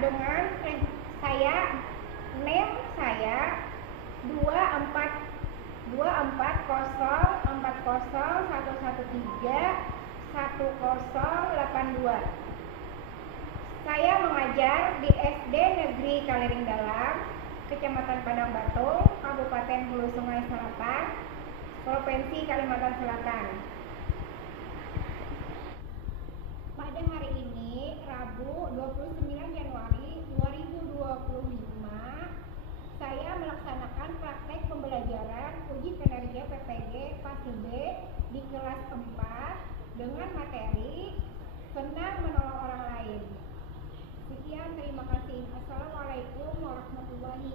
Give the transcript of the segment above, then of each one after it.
dengan saya name saya 244041131082. Saya mengajar di SD Negeri Kalering Dalam, Kecamatan Padang Batung, Kabupaten Hulu Sungai Selatan, Provinsi Kalimantan Selatan. Pada hari ini, Rabu 29 Januari 2025, saya melaksanakan praktek pembelajaran uji kinerja PPG Fase B di kelas 4 dengan materi senang menolong orang lain. Sekian, terima kasih. Assalamualaikum warahmatullahi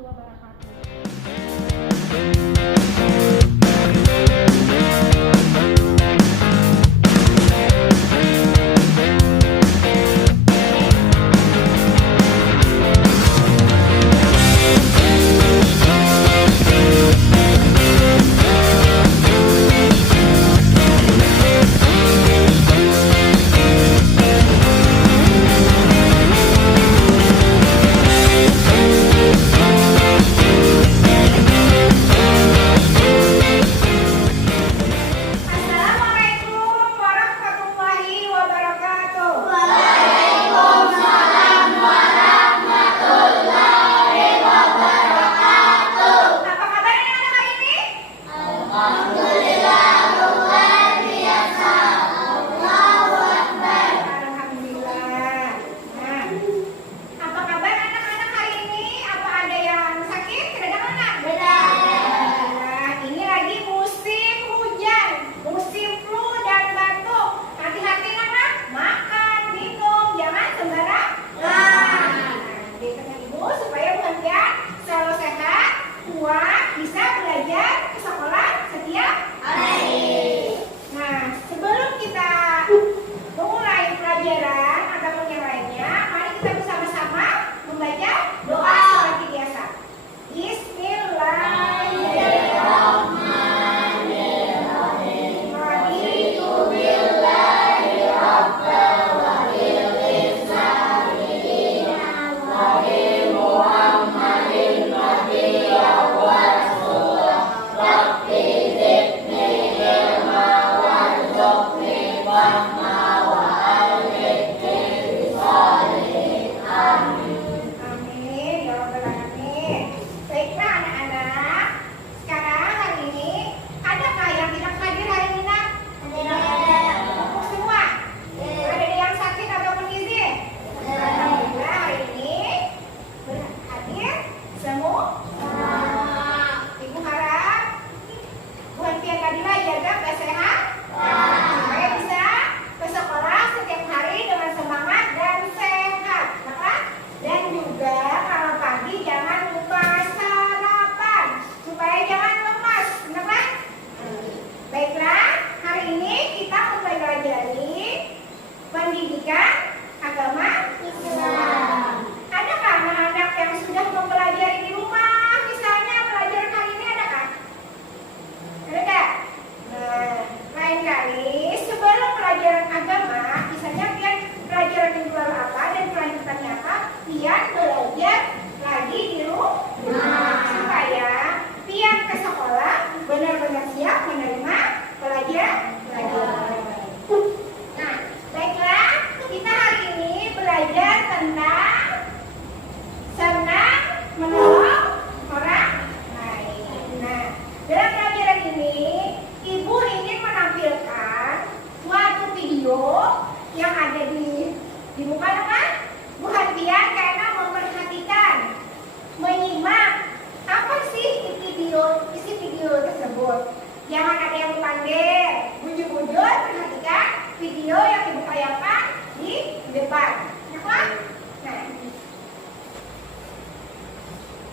Jangan ada yang pandai, bujuk-bujuk, perhatikan video yang ibu tayangkan di depan.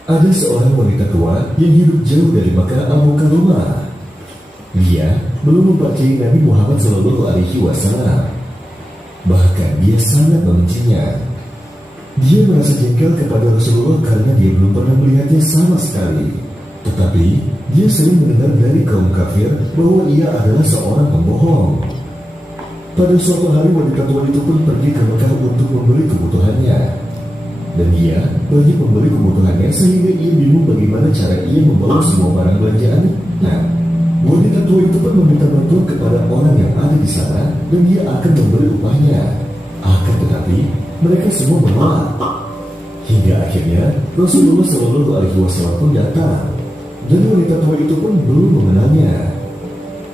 Ada seorang wanita tua yang hidup jauh dari Makkah al-Mukarramah. Dia belum mempercayai Nabi Muhammad SAW. Bahkan dia sangat membencinya. Dia merasa jengkel kepada Rasulullah karena dia belum pernah melihatnya sama sekali. Tetapi dia sering mendengar dari kaum kafir bahwa ia adalah seorang pembohong. Pada suatu hari wanita tua itu pun pergi ke Mekah untuk membeli kebutuhannya. Dan dia banyak membeli kebutuhannya sehingga ia bingung bagaimana cara ia membawa semua barang belanjaan. Nah, wanita tua itu pun meminta bantuan kepada orang yang ada di sana dan dia akan memberi upahnya. Akan tetapi mereka semua menolak. Hingga akhirnya Rasulullah Shallallahu Alaihi Wasallam pun datang dan wanita tua itu pun belum mengenalnya.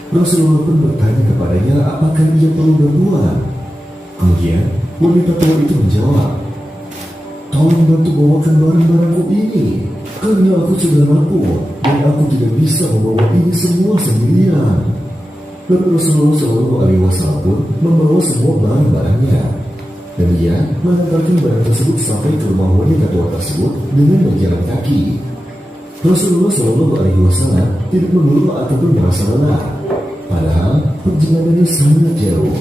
Rasulullah pun bertanya kepadanya apakah ia perlu bantuan. Kemudian wanita tua itu menjawab, "Tolong bantu bawakan barang-barangku ini, karena aku sudah mampu dan aku tidak bisa membawa ini semua sendirian." Dan Rasulullah Shallallahu Alaihi Wasallam pun membawa semua barang-barangnya, dan ia mengantarkan barang tersebut sampai ke rumah wanita tua tersebut dengan berjalan kaki. Rasulullah Shallallahu Alaihi Wasallam tidak mengeluh ataupun merasa lelah, padahal perjalanannya sangat jauh.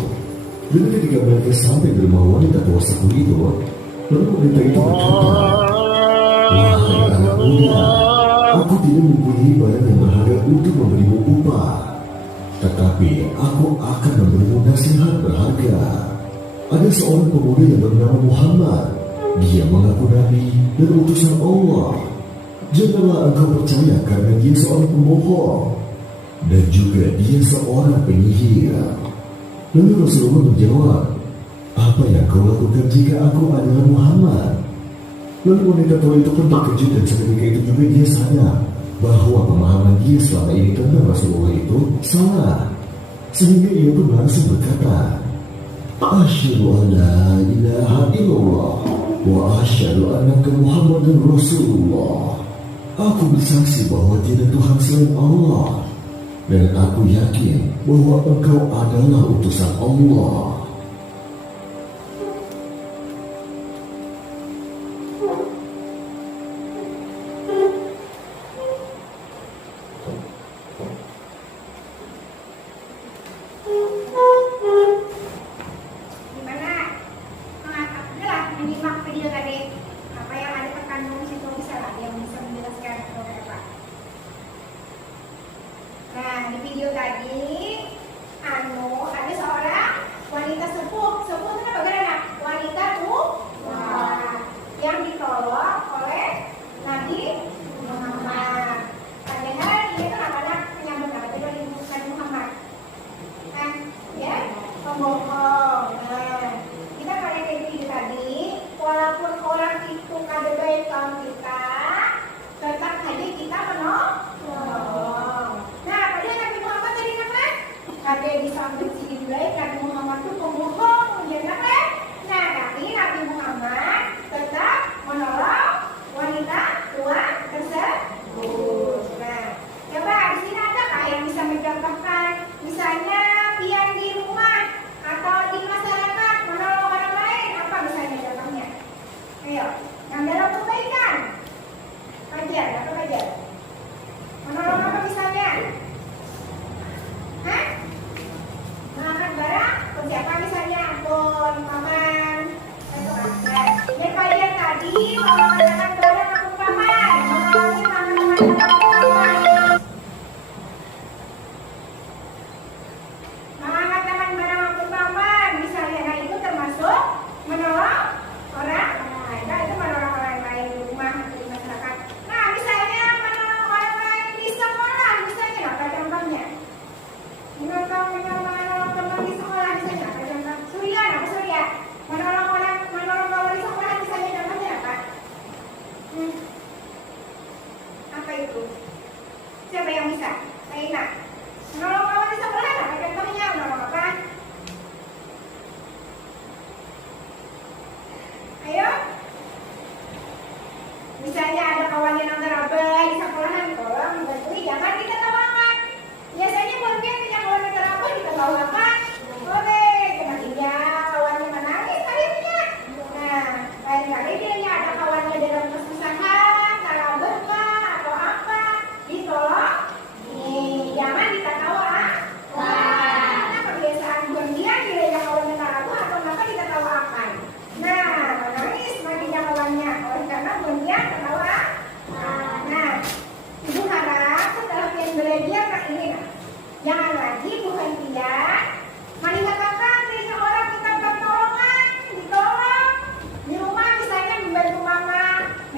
Dan ketika mereka sampai di rumah wanita tua sepuh itu, lalu wanita itu berkata, "Wahai anak muda, aku tidak mempunyai barang yang berharga untuk memberimu upah, tetapi aku akan memberimu nasihat berharga. Ada seorang pemuda yang bernama Muhammad. Dia mengaku nabi dan utusan Allah. Janganlah engkau percaya karena dia seorang pembohong, dan juga dia seorang penyihir." Lalu Rasulullah menjawab, "Apa yang kau lakukan jika aku adalah Muhammad?" Lalu wanita tua itu pun terkejut dan seketika itu juga dia sadar bahwa pemahaman dia selama ini tentang Rasulullah itu salah. Sehingga ia pun langsung berkata, "Asyhadu an la ilaha illallah wa asyhadu annaka Muhammadan Rasulullah." Aku bersaksi bahwa tidak Tuhan selain Allah, dan aku yakin bahwa engkau adalah utusan Allah. Gimana? Udah menyimak video tadi. Apa yang ada terkandung di situ bisa lah yang bisa menjelaskan atau apa. Nah, di video tadi ada seorang wanita sepuh. Sepuh itu apa anak? Wanita tua yang ditolong oleh Nabi Muhammad. Padahal dia kan anak penyambut Nabi Muhammad. Kan, ya, pembohong. Nah, kita pada video tadi, walaupun orang itu kada baik kaum kita, tetap saja kita menolong. Nah, pada Nabi Muhammad tadi kan? Kada disambut si baik, Nabi Muhammad itu pembohong, ya kan? Nah, tapi Nabi Muhammad tetap menolong wanita tua tersebut. Nah, coba di sini ada kah yang bisa mencontohkan, misalnya pian di rumah atau di masyarakat menolong orang lain, apa misalnya contohnya? Ayo, yang dalam kebaikan. Fajar, apa Fajar? Menolong apa misalnya? Hah? Mengangkat barang? Ke siapa misalnya? Ampun, paman. Yang Fajar tadi mengangkat barang aku paman. Menolongin paman-paman aku paman. Mengangkat barang aku paman. Misalnya, nah itu termasuk menolong orang lain. Nah, itu menolong orang lain di rumah atau di masyarakat. Nah, misalnya menolong orang lain di sekolah, misalnya apa contohnya? Menolong teman di sekolah, misalnya apa contoh? Surya, apa Surya? Menolong kawan di sekolah, misalnya contohnya apa? Apa itu? Siapa yang bisa? Aina. Menolong kawan di sekolah, apa contohnya? Menolong apa? Ayo. Misalnya ada kawan yang ngeraba di sekolahan, tolong bantuin, jangan kita tawakan. Biasanya mungkin punya kawan yang ngeraba kita tawakan, boleh. Kemudian kawannya menangis akhirnya. Nah, lain kali dia ada kawannya dalam kesusahan, ngeraba kah atau apa, ditolong. Jangan kita tawa. Wah, nah kebiasaan berdiam dia kawannya ngeraba atau apa kita tawakan. Nah, menangis baginya kawannya oleh karena dia ketawa. Nah, ibu harap setelah pian belajar ini, jangan lagi bukan pian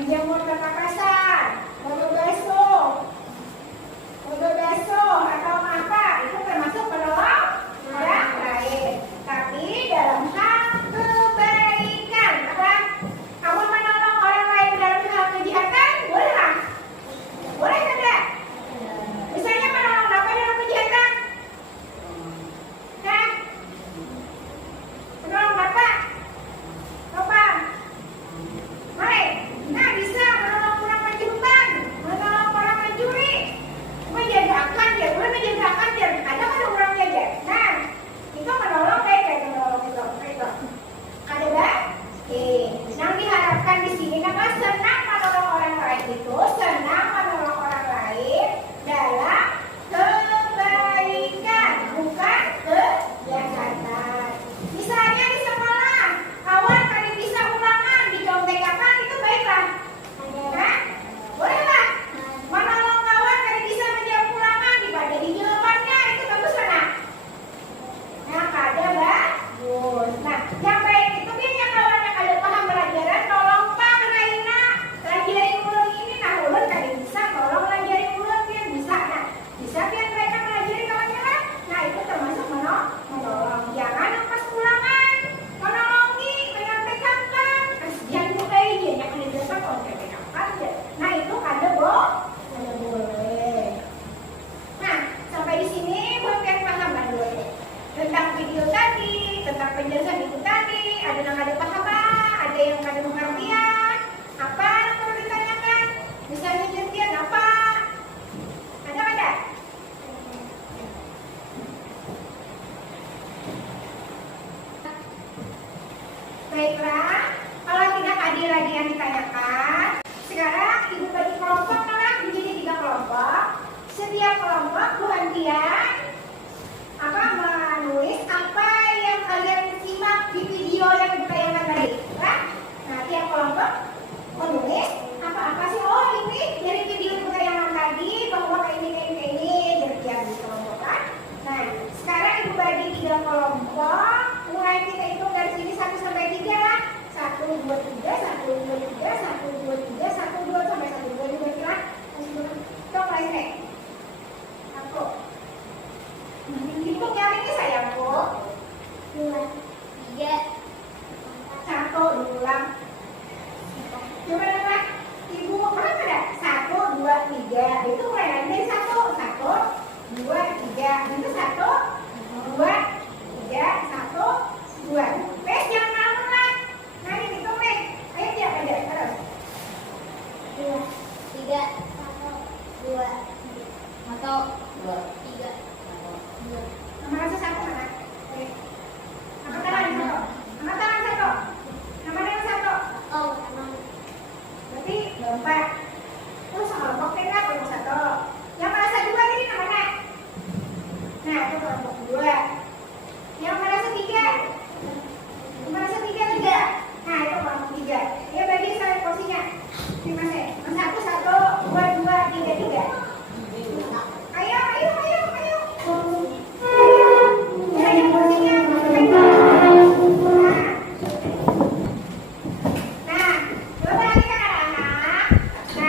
menjemur tempat kasar, basuh atau apa itu termasuk menolong orang lain. Tapi dalam hal kebaikan, apa? Kamu menolong orang lain dalam hal kejahatan, boleh lah? Boleh tidak? Misalnya menolong apa dalam kejahatan? Nah, menolong apa? Coba. Mari. Nah, bisa menolong orang menjumbang, menolong orang mencuri, menjagakan dia, boleh menjagakan dia. Ada orang jaga. Nah, itu menolong kayak menolong itu. Ada nggak? Yang diharapkan di sini karena senang menolong orang lain itu senang menolong orang lain dalam kebaikan, bukan kejahatan. Misalnya di sekolah, kawan kalian bisa ulangan dicontekan itu baiklah. Nah, bolehlah menolong kawan kalian bisa menjawab ulangan daripada di jawabannya itu bagus mana? Nah, ada bagus. Nah, yang baik itu kan yang kawan yang ada paham pelajaran tolong pak Raina pelajari ulang ini. Nah, ulun kalian bisa tolong pelajari ulang biar bisa. Nah, bisa biar mereka pelajari kawannya lah. Nah, itu termasuk menolong. Jangan pas ulangan menolongi, menyampaikan kasihan juga ini yang ada dasar konten-konten. Nah, itu ada boleh. Nah, sampai di sini bukan paham kan dulu tentang video tadi, tentang penjelasan itu tadi. Ada yang ada pahaman, ada yang ada pengertian. Apa yang perlu ditanyakan? Misalnya jentian apa? Ada? Baiklah, kalau tidak ada lagi yang ditanyakan, sekarang ibu bagi kelompok malah menjadi 3 kelompok. Setiap kelompok bergantian menulis apa yang kalian simak di video yang ditayangkan tadi. Nah, tiap kelompok menulis apa sih? Oh, ini dari video tayangan tadi bahwa kayak ini bertiap di kelompok kan. Nah, sekarang ibu bagi 3 kelompok. Mulai kita hitung dari sini 1 sampai 3. 1, 2, 3, 1, 2, 3, 1, 2, 3, 1, 2 sampai 1, 2, 3 kira. Coba mulai sini. Aku. Hitung yang ini sayangku. 2, 3, 1, ulang. Coba ibu berapa ada? 1, 2, 3. Itu mulai dari 1, 2, 3. Itu 1, 2, 3, 1, 2. Pes jangan ngelamun lah. Nah, ini hitung nih. Ayo dia aja terus. 2, 3, 1, 2, 1, 2, 3, 1, 2. Nama rasa 1 mana? Angkat tangan 1. Angkat tangan 1. Nama yang 1. Oh, emang. Berarti 4. Terus kelompok tengah kelompok 1. Yang merasa 2 ini namanya? Nah, itu kelompok 2. Yang merasa 3. Yang merasa 3 tidak. Nah, itu kelompok 3. Ya bagi saya porsinya. Terima kasih. 1, 1, 2, 2, 3, 3. Ayo. Ya, yang porsinya. Nah, coba lagi kan anak-anak. Nah,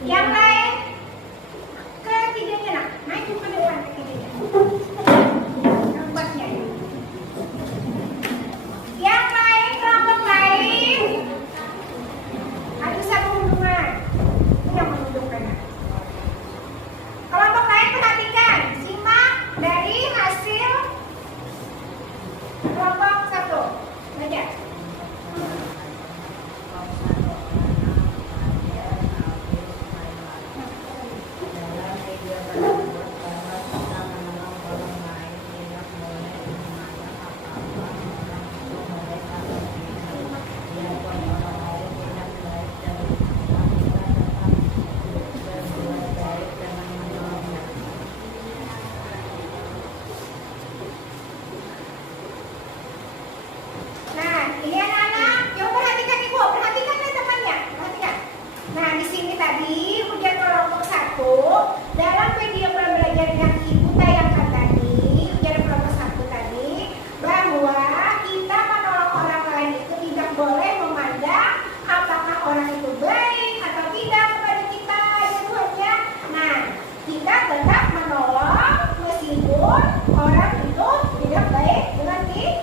Yang lain ketiganya nak, maju ke depan ketiganya. Nampaknya. Yang lain, kelompok lain. Ada satu hubungan. Yang menunjukkan. Kelompok lain perhatikan, simak dari hasil kelompok satu. Baca. Nah, ini anak-anak, coba perhatikan ibu, perhatikanlah temannya, perhatikan. Nah, di sini tadi ujian kelompok satu dalam video pembelajaran yang ibu tayangkan tadi, ujian kelompok satu tadi, bahwa kita menolong orang lain itu tidak boleh memandang apakah orang itu baik atau tidak kepada kita, ya Tuhan ya. Nah, kita tetap menolong meskipun orang itu tidak baik dengan kita.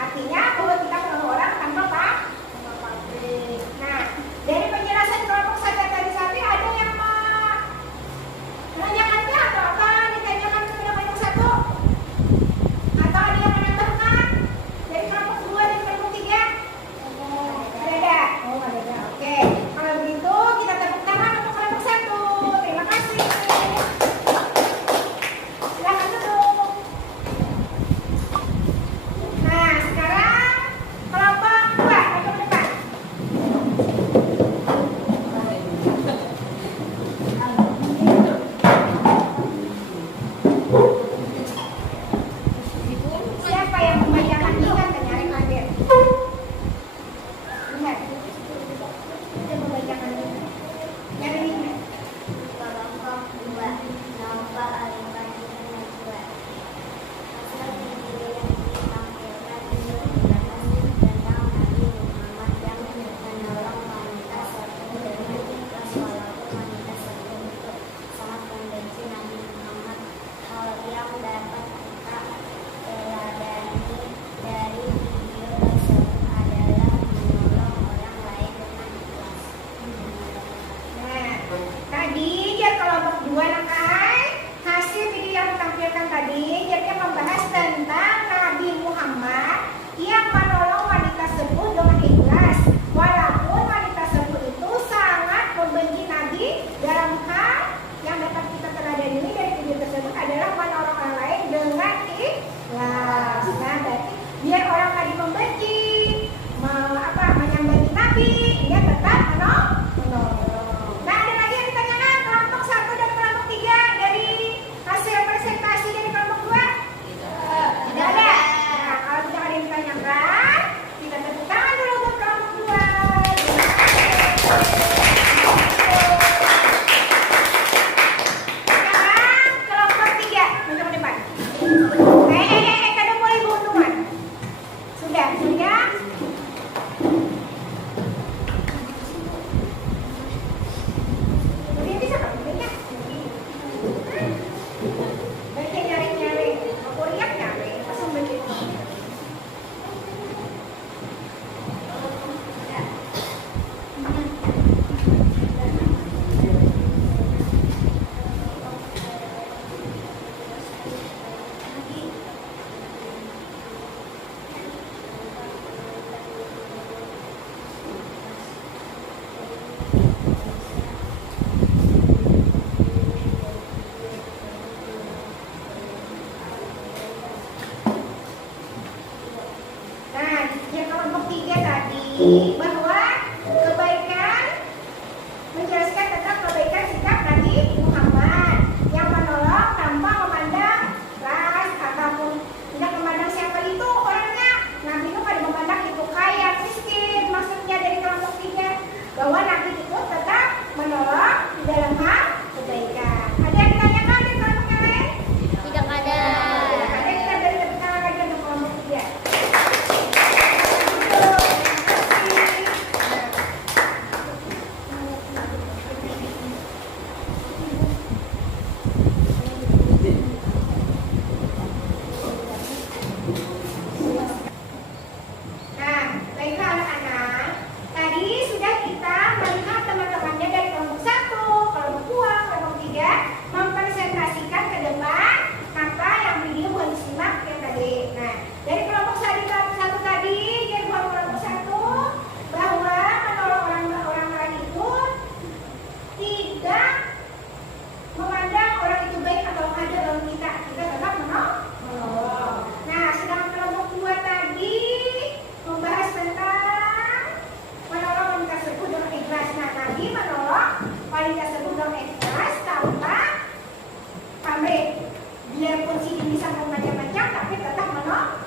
Artinya bahwa kita menolong orang tanpa pamrih. Nah, dari penjelasan kelompok saya tadi sampai ada yang menanyakan atau apa ditanyakan ke kelompok satu? Atau ada yang menambahkan dari kelompok dua dan kelompok tiga? Ada. Oh, ada. Oke. Kalau begitu kita tepuk tangan untuk kelompok satu. Terima kasih. Silakan duduk. Nah, sekarang kelompok dua, maju ke depan. Siapa yang membacakan ini kan nyari hadir. Lihat. Dia membacakan ini. Nyari ini. Kelompok 2 Nomor Alifan Najwa. Hasil video yang ditampilkan ini menjelaskan tentang Nabi Muhammad yang menolong wanita satu dengan ikhlas walaupun wanita satu itu sangat membenci Nabi Muhammad. Hal yang dapat kita teladani dari video tersebut adalah menolong orang lain dengan ikhlas. Nah, tadi dia kelompok dua nakai hasil video yang ditampilkan tadi dia membahas tentang Nabi Muhammad yang menolong wanita tersebut dengan ikhlas walaupun wanita tersebut itu sangat membenci Nabi. Dalam hal yang dapat kita teladani dari video tersebut adalah menolong orang lain dengan ikhlas. Nah, berarti biar orang tadi membenci menyambangi Nabi, dia tetap menolong. Nah, ada lagi yang ditanyakan kelompok satu dan kelompok tiga dari hasil presentasi dari kelompok dua? Tidak ada. Nah, kalau tidak ada yang ditanyakan, kita tepuk tangan dulu untuk kelompok dua. Sekarang kelompok tiga, maju ke depan. Kada boleh buntungan. Sudah. Udah bisa kan? Udah. Baca nyari. Aku lihat nyari. Langsung baca. Nah, yang kelompok tiga tadi bahwa kebaikan menjelaskan tentang kebaikan sikap Nabi Muhammad yang menolong tanpa memandang ras ataupun tidak memandang siapa itu orangnya. Nabi itu pada memandang itu kaya, miskin. Maksudnya dari kelompok tiga bahwa Nabi itu tetap menolong di dalam hal kebaikan. Ada yang ditanyakan dari kelompok yang lain? Tidak ada. Ada kita dari tepuk lagi untuk kelompok tiga. wanita tersebut dong ikhlas tanpa pamrih. Biarpun si bisa macam-macam tapi tetap menolong.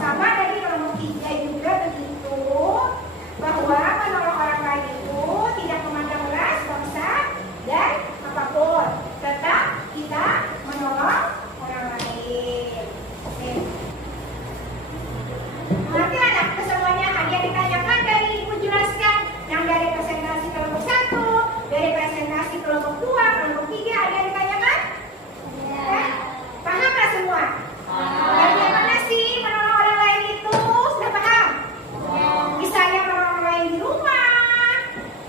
Sama dari kelompok 3 juga begitu, bahwa menolong orang lain itu tidak memandang ras, bangsa, dan apapun. Tetap kita menolong orang lain. Oke. Nanti anak kesemuanya hanya ditanyakan dari Ibu jelaskan. Yang dari presentasi kelompok 1, dari presentasi kelompok 2, kelompok 3 ada yang ditanyakan? Ya. Paham nggak semua? Bagaimana sih menolong orang lain itu? Sudah paham? Misalnya menolong orang lain di rumah,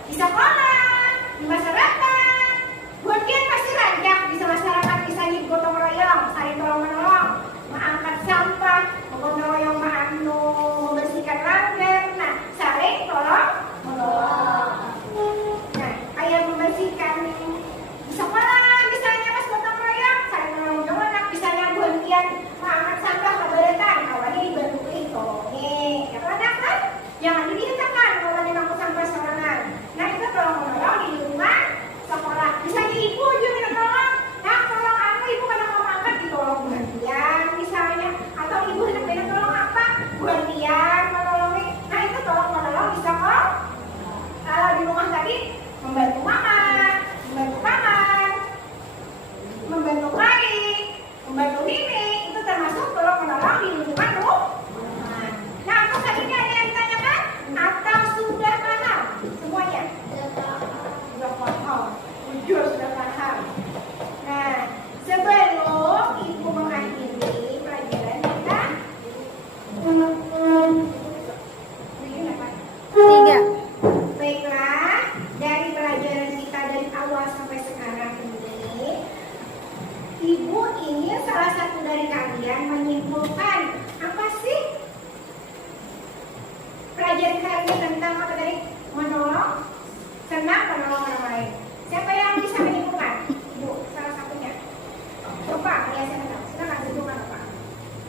di sekolah, di masyarakat. Bagian pasti lanjak bisa masyarakat, misalnya gotong royong, saling tolong menolong, mengangkat sampah, gotong royong membersihkan langgar. Nah, saling tolong menolong. Nah, kayak membersihkan di sekolah, misalnya pas gotong royong, saling menolong anak, misalnya bagian mengangkat sampah keberatan, awalnya dibantuin tolongin. Ya kan? Jangan dibiasakan kalau ada ngangkut sampah sorangan. Nah, itu tolong menolong di rumah, sekolah. Misalnya ibu juga tolong, nah tolong aku ibu karena mau angkat ditolong gantian misalnya, atau ibu hendak tolong apa gantian menolongin. Nah itu tolong menolong bisa kok. Kalau di rumah tadi membantu mama, membantu paman, membantu adik, membantu Mimi, itu termasuk tolong menolong di lingkungan rumah. Nah, apa tadi ada yang ditanyakan? Atau sudah paham semuanya? Sudah paham. Jujur sudah paham. Nah, sebelum ibu mengakhiri pelajaran kita, Tiga. Baiklah, dari pelajaran kita dari awal sampai sekarang ini, ibu ingin salah satu dari kalian menyimpulkan apa sih pelajaran kalian tentang apa tadi? Menolong, senang menolong orang lain. Siapa yang bisa menyimpulkan? Ibu, salah satunya. Coba kalian silakan. Silakan simpulkan apa?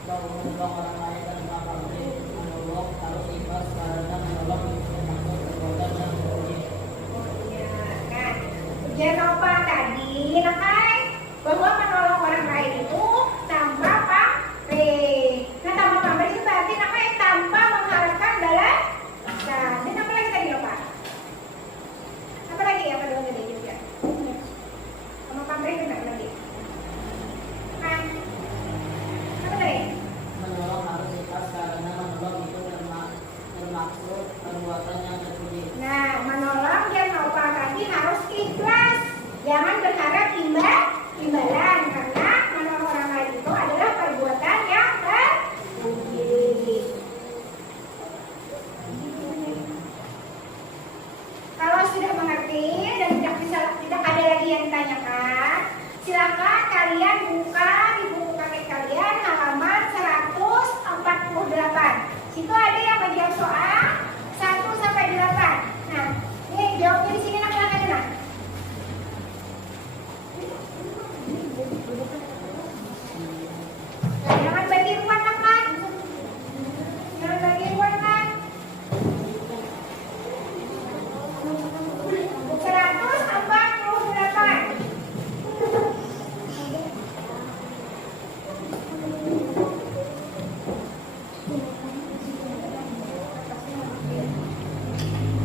Menolong orang lain dan pamrih, menolong harus ikhlas karena menolong itu termasuk perbuatan yang mulia. Nah, ujian apa tadi, Nakai? Bahwa menolong orang lain itu tanpa pamrih. Nah, tanpa pamrih itu berarti Nakai tanpa mengharapkan balas. Nah, dan apa lagi tadi, Pak? Apa lagi ya, Pak Doa tadi juga? Sama pamrih itu nggak lagi? Nah, apa tadi? Menolong harus ikhlas karena menolong itu termaksud perbuatan yang terpuji. Nah, menolong yang apa tadi harus ikhlas. Jangan berharap imbalan karena menolong orang lain itu adalah perbuatan yang terpuji. Kalau sudah mengerti dan tidak ada lagi yang ditanyakan, silakan kalian buka di buku kakek kalian halaman 148. Situ ada yang menjawab soal 1 sampai 8. Nah, ini jawabnya di sini nak silakan nak. Jangan bagi ruang kan? Jangan bagi ruang kan? 148.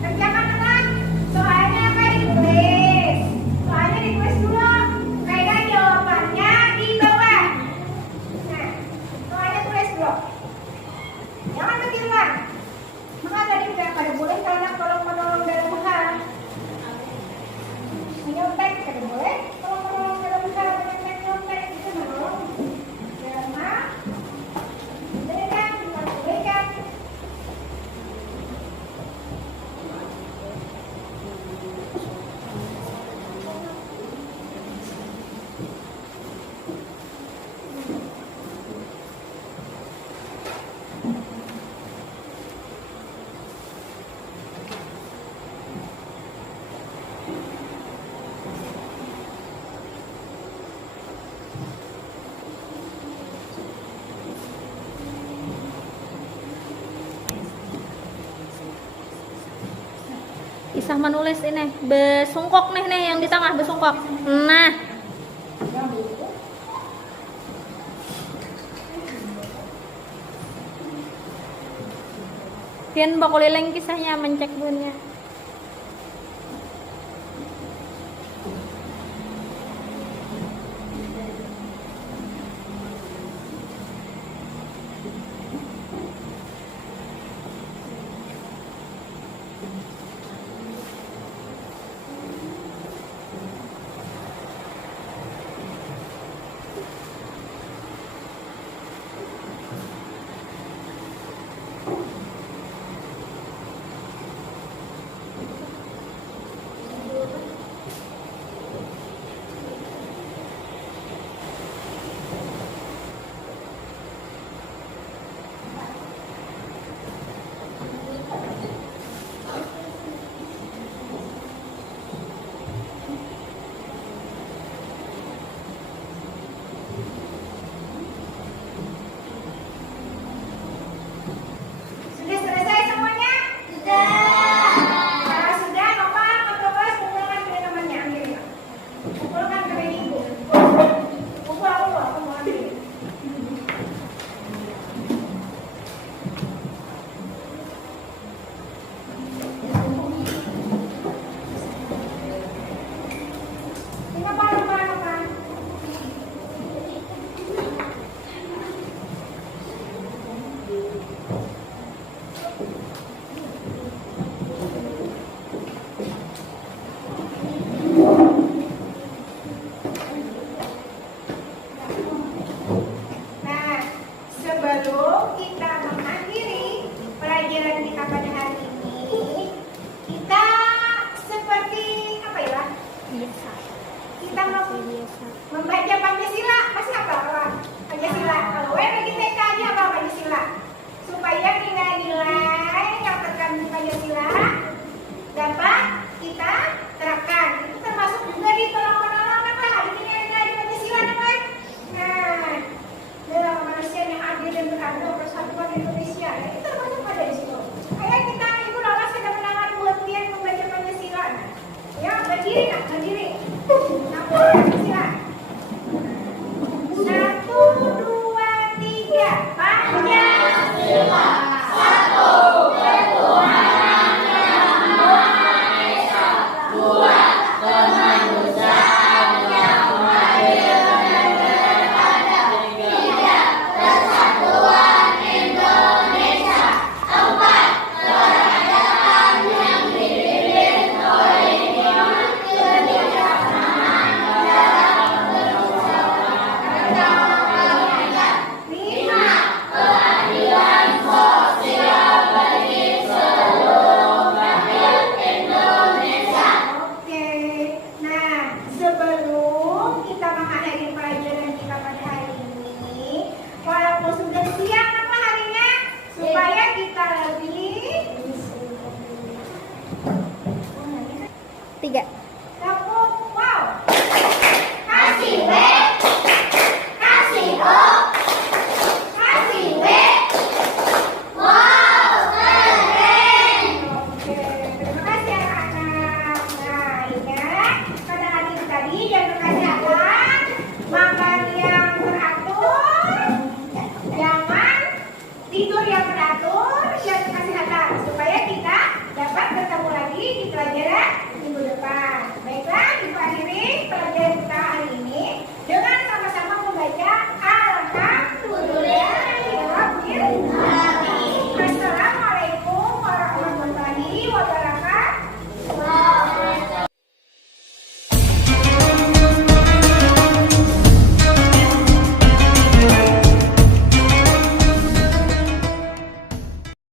Kerjakan teman. Soalnya apa ditulis? Soalnya ditulis dulu. Kaidah jawabannya di bawah. Nah, soalnya tulis dulu. Jangan ketiruan. Maka tadi udah pada boleh kalau nak tolong-menolong dalam hal. Menyontek kada boleh. Tolong-menolong dalam hal, menyontek itu menolong dalam hal. Boleh kan? Boleh kan? Kisah menulis ini besungkok nih yang di tengah besungkok. Nah, Tian bakuliling kisahnya mencek bunnya. Sudah selesai semuanya? Sudah. Kalau sudah, Nova Petrobras kumpulkan ke temannya, ambil ya. Kumpulkan ke bagi ibu. Kumpul aku mau ambil. Ini apa? Nah, sebelum kita mengakhiri pelajaran kita pada hari ini, kita seperti apa ya? biasa. Kita mau Biasa. membaca Pancasila. Masih apa? Pancasila. Kalau lagi TK aja apa Pancasila? Supaya nilai-nilai yang terkandung Pancasila dapat kita terapkan. Itu termasuk juga di tolong-menolong apa? Di nilai-nilai di Pancasila apa? Nah, dalam manusia yang adil dan beradab persatuan Indonesia, ya, itu termasuk pada di situ. Kayak kita Ibu Lola sudah menangan buat Tian membaca Pancasila. Ya, berdiri nak, berdiri. Nah, Pancasila. 1, 2, 3. Pancasila. Oke, nah sebelum kita mengakhiri pelajaran kita pada hari ini, walaupun sudah siang apa harinya, supaya kita lebih 3. tepuk wow. Kasih B, kasih O, kasih B. Wow, keren. Oke, terima kasih anak-anak. Nah, ingat pada hari tadi jaga kesehatan, makan yang teratur, jangan tidur yang teratur, jaga kesehatan supaya kita dapat bertemu lagi di pelajaran minggu depan. Baiklah, kita akhiri pelajaran kita